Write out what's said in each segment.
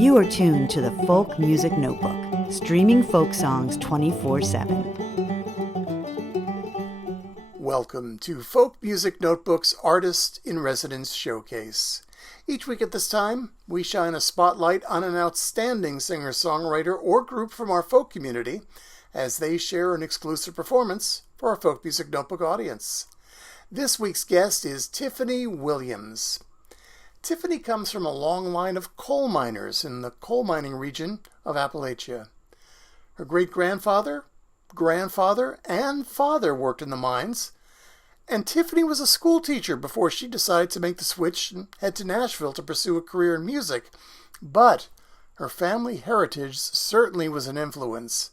You are tuned to the Folk Music Notebook, streaming folk songs 24/7. Welcome to Folk Music Notebook's Artist in Residence Showcase. Each week at this time, we shine a spotlight on an outstanding singer-songwriter or group from our folk community as they share an exclusive performance for our Folk Music Notebook audience. This week's guest is Tiffany Williams. Tiffany comes from a long line of coal miners in the coal mining region of Appalachia. Her great-grandfather, grandfather, and father worked in the mines, and Tiffany was a school teacher before she decided to make the switch and head to Nashville to pursue a career in music. But her family heritage certainly was an influence,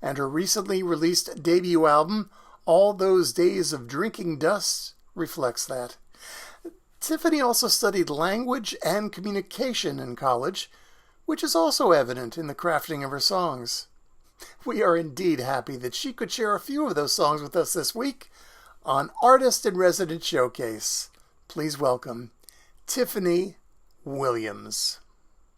and her recently released debut album, All Those Days of Drinking Dust, reflects that. Tiffany also studied language and communication in college, which is also evident in the crafting of her songs. We are indeed happy that she could share a few of those songs with us this week on Artist in Residence Showcase. Please welcome Tiffany Williams.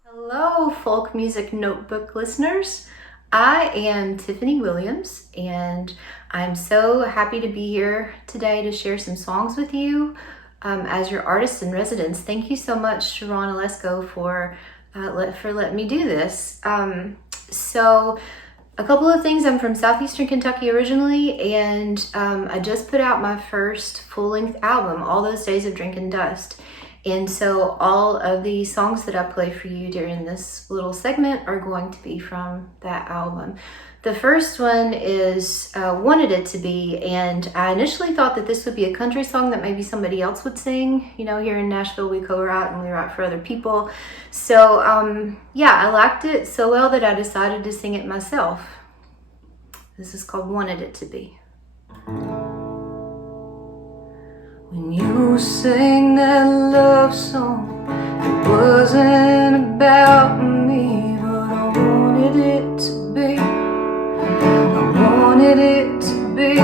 Hello, Folk Music Notebook listeners. I am Tiffany Williams, and I'm so happy to be here today to share some songs with you. As your artist in residence, thank you so much, Olesko, for letting me do this. So a couple of things. I'm from southeastern Kentucky originally, and I just put out my first full-length album, All Those Days of Drinking Dust. And so all of the songs that I play for you during this little segment are going to be from that album. The first one is Wanted It to Be, and I initially thought that this would be a country song that maybe somebody else would sing. You know, here in Nashville we co-write and we write for other people. So I liked it so well that I decided to sing it myself. This is called Wanted It to Be. When you sang that love song, it wasn't about me, but I wanted it to be. I wanted it to be.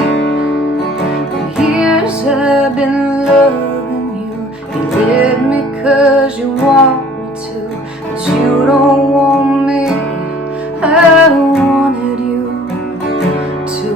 For years I've been loving you. You led me 'cause you want me to, but you don't want me. I wanted you to.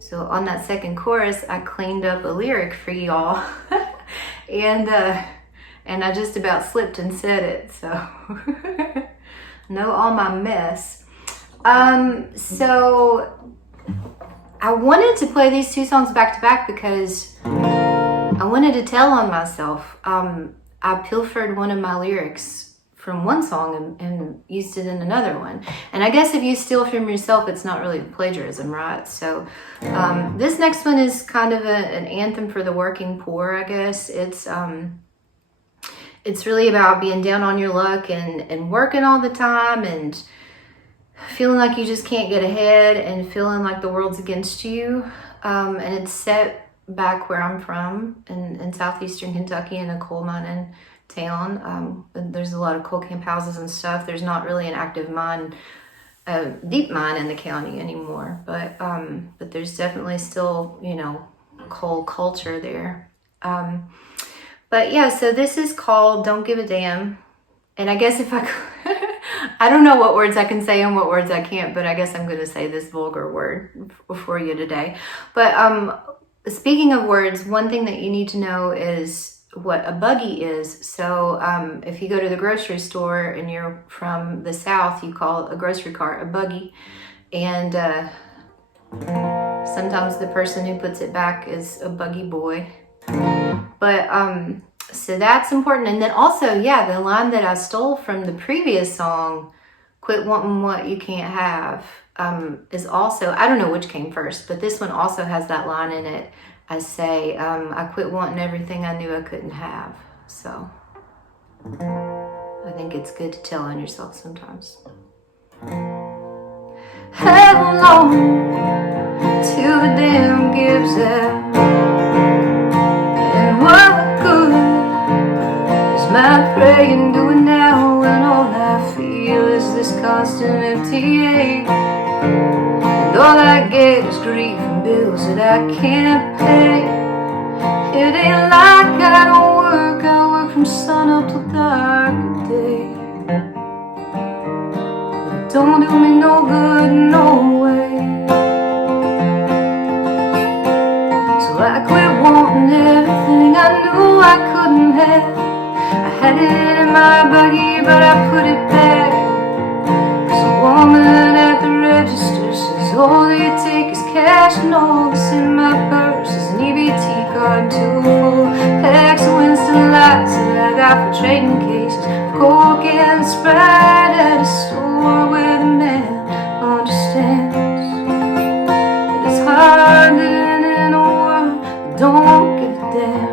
So on that second chorus, I cleaned up a lyric for y'all, and I just about slipped and said it. So know all my mess. So I wanted to play these two songs back to back because I wanted to tell on myself. I pilfered one of my lyrics from one song and used it in another one. And I guess if you steal from yourself, it's not really plagiarism, right? So this next one is kind of an anthem for the working poor, I guess. It's really about being down on your luck and working all the time and feeling like you just can't get ahead and feeling like the world's against you. And it's set back where I'm from in southeastern Kentucky in a coal mining town. There's a lot of coal camp houses and stuff. There's not really an active mine, deep mine in the county anymore, but there's definitely still, coal culture there. But yeah, so this is called Don't Give a Damn. And I guess if I I don't know what words I can say and what words I can't, but I guess I'm going to say this vulgar word for you today. But speaking of words, one thing that you need to know is what a buggy is. So if you go to the grocery store and you're from the South, you call a grocery cart a buggy. And sometimes the person who puts it back is a buggy boy. But so that's important. And then also, yeah, the line that I stole from the previous song, quit wanting what you can't have, is also, I don't know which came first, but this one also has that line in it. I say, I quit wanting everything I knew I couldn't have. So I think it's good to tell on yourself sometimes. How long till the dam gives out? And what good is my praying doing now when all I feel is this constant empty ache? And all I get is grief and bills that I can't pay. It ain't like I don't work, I work from sun up till dark of day. It don't do me no good, no way. So I quit wanting everything I knew I couldn't have. I had it in my buggy, but I put it back. 'Cause a woman at the register says all they take is cash, and all that's in my purse is an EBT card and 2 full packs of Winston Lights that I got for trading cases of Coke and Sprite at a store where the man understands that it's hard living in a world that don't give a damn.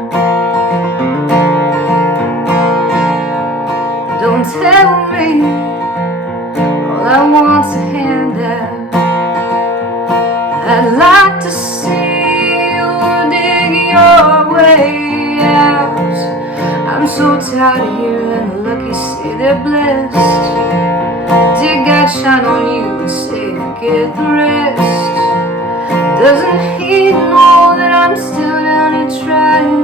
Don't tell me all I want's a handout. I'd like to see you dig your way out. I'm so tired of hearing the lucky say they're blessed. Did God shine on you and say forget the rest? Doesn't he know that I'm still down here trying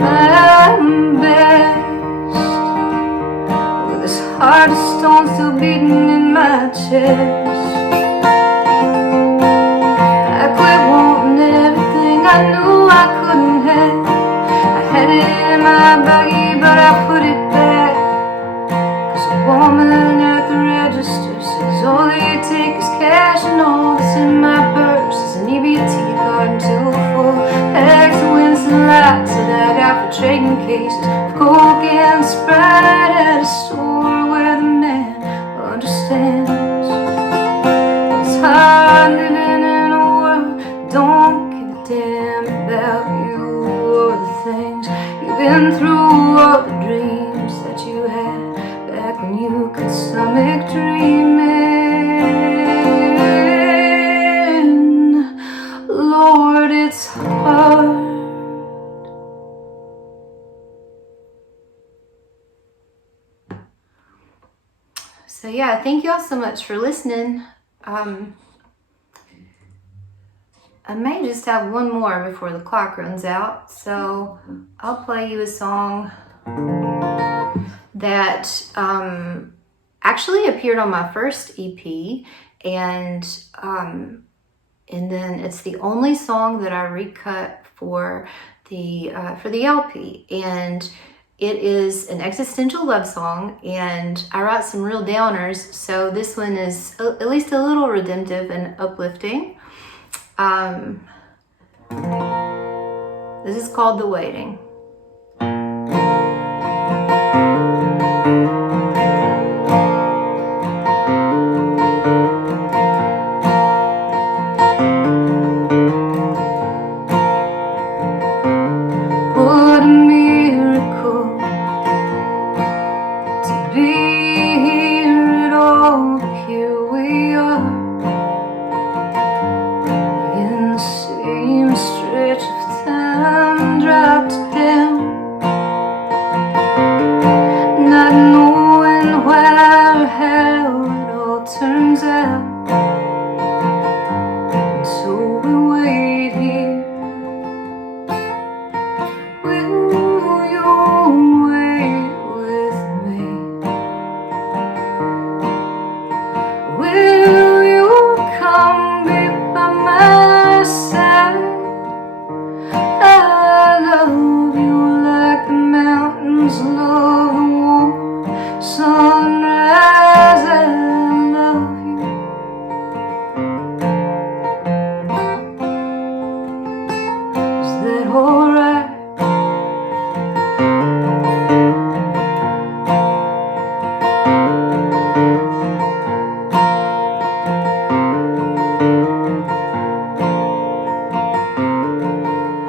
my best? With this heart of stone still beating in my chest. I quit wanting everything I knew I couldn't have. I had it in my buggy, but I put it back. 'Cause a woman at the register says all they take is cash, and all that's in my purse is an EBT card and 2 full packs of Winston Lights that I got for trading cases of Coke and Sprite at a store where the man understands. It's hard living in a world that don't give a damn about you or the things you've been through, or the dreams that you had back when you could stomach dreaming. Lord, it's hard. So yeah, thank you all so much for listening. I may just have one more before the clock runs out, so I'll play you a song that actually appeared on my first EP, and And then it's the only song that I recut for the LP, and it is an existential love song, and I write some real downers, so this one is at least a little redemptive and uplifting. This is called The Waiting. What a miracle to be here at all. Here we are in the same stretch of time, dropped down, not knowing why or how it all turns out. And so we wait here. Will you wait with me? Will you come be by my side? I love you like the mountains love the warm sunrise. I love you. Is that alright?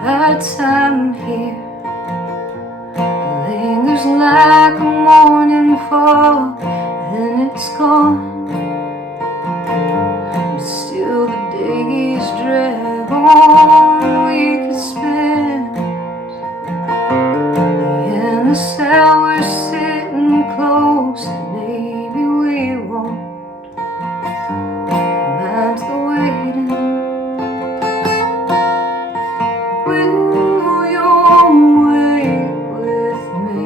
Our time here lingers like a morning fall, then it's gone. But still the days drag on. We could spend the endless hours sitting close, and maybe we won't mind the waiting. Will you wait with me?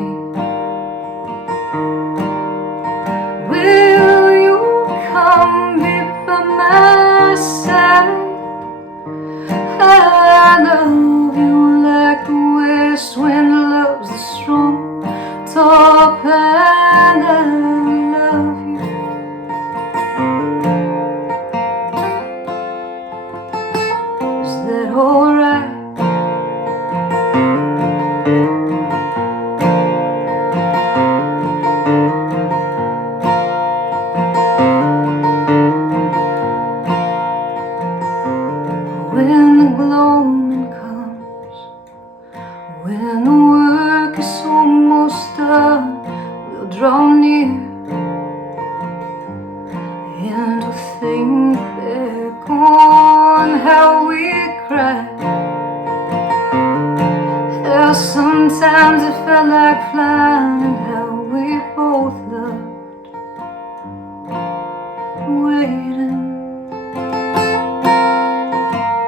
Will you come be by my side? I love you like the west wind loves the strong tall pine. I love you. Is that alright? When the gloaming comes, when the work is almost done, we'll draw near and we'll think back on how we cried, how sometimes it felt like flying, and how we both loved waiting.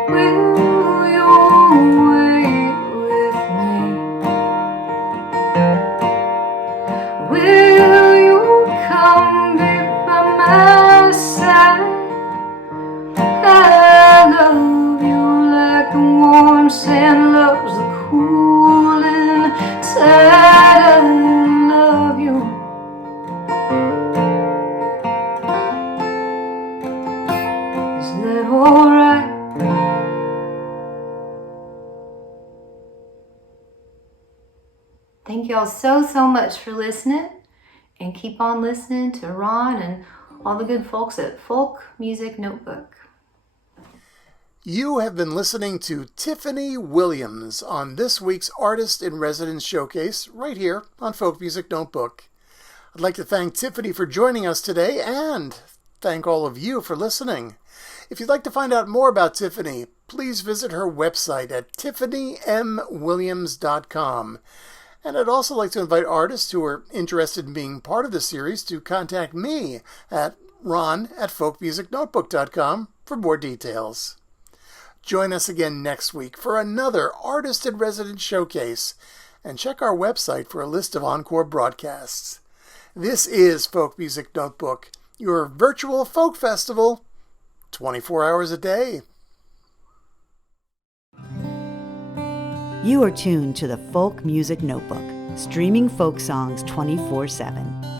Will you wait with me? Will you come be by my side? I love you like the warm sand loves the cooling tide. I love you. Is that alright? Thank y'all so much for listening, and keep on listening to Ron and all the good folks at Folk Music Notebook. You have been listening to Tiffany Williams on this week's Artist in Residence Showcase right here on Folk Music Notebook. I'd like to thank Tiffany for joining us today and thank all of you for listening. If you'd like to find out more about Tiffany, please visit her website at tiffanymwilliams.com. And I'd also like to invite artists who are interested in being part of the series to contact me at ron@folkmusicnotebook.com for more details. Join us again next week for another Artist in Residence Showcase, and check our website for a list of encore broadcasts. This is Folk Music Notebook, your virtual folk festival, 24 hours a day. You are tuned to the Folk Music Notebook, streaming folk songs 24/7.